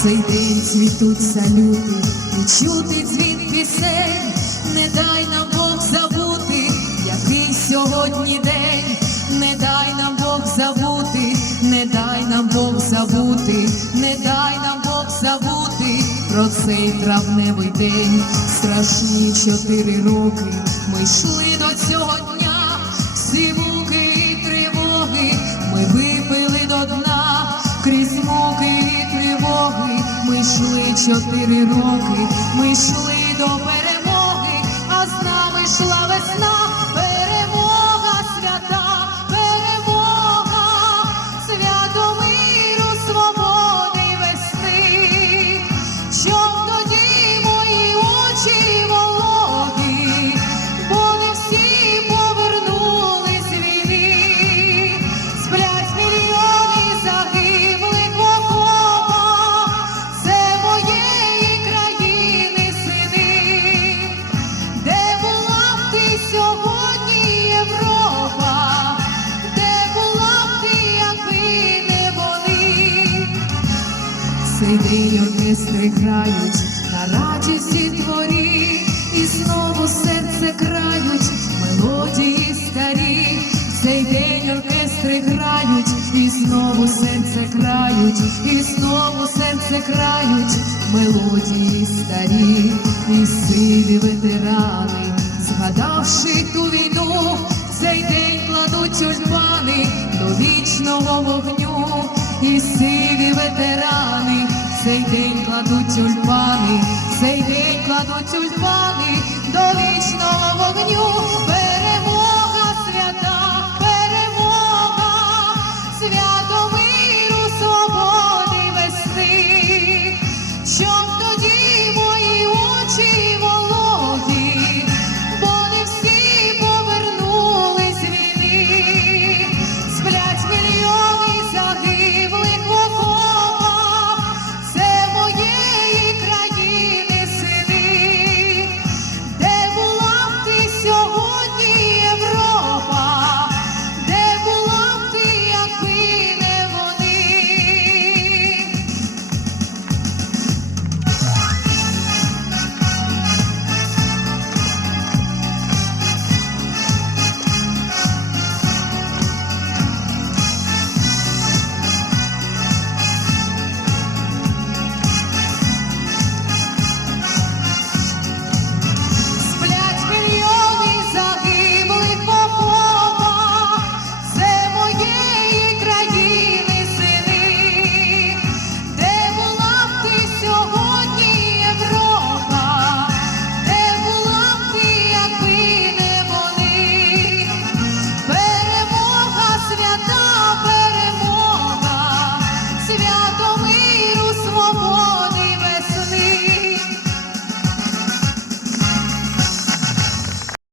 цвітуть салюти, і чути дзвін пісень, не дай нам Бог забути, який сьогодні день, не дай нам Бог забути, не дай нам Бог забути, не дай нам Бог забути про цей травневий день. Страшні чотири роки ми йшли ми йшли чотири роки, ми йшли до перемоги, а з нами йшла весна, День оркестри грають на радісті творі, і знову серце крають мелодії старі. Цей день оркестри грають, і знову серце крають, і знову серце крають мелодії старі, і сиві ветерани, згадавши ту війну, цей день кладуть тюльпани до вічного вогню, і сиві ветерани, цей день кладуть тюльпани, цей день кладуть тюльпани до вічного вогню,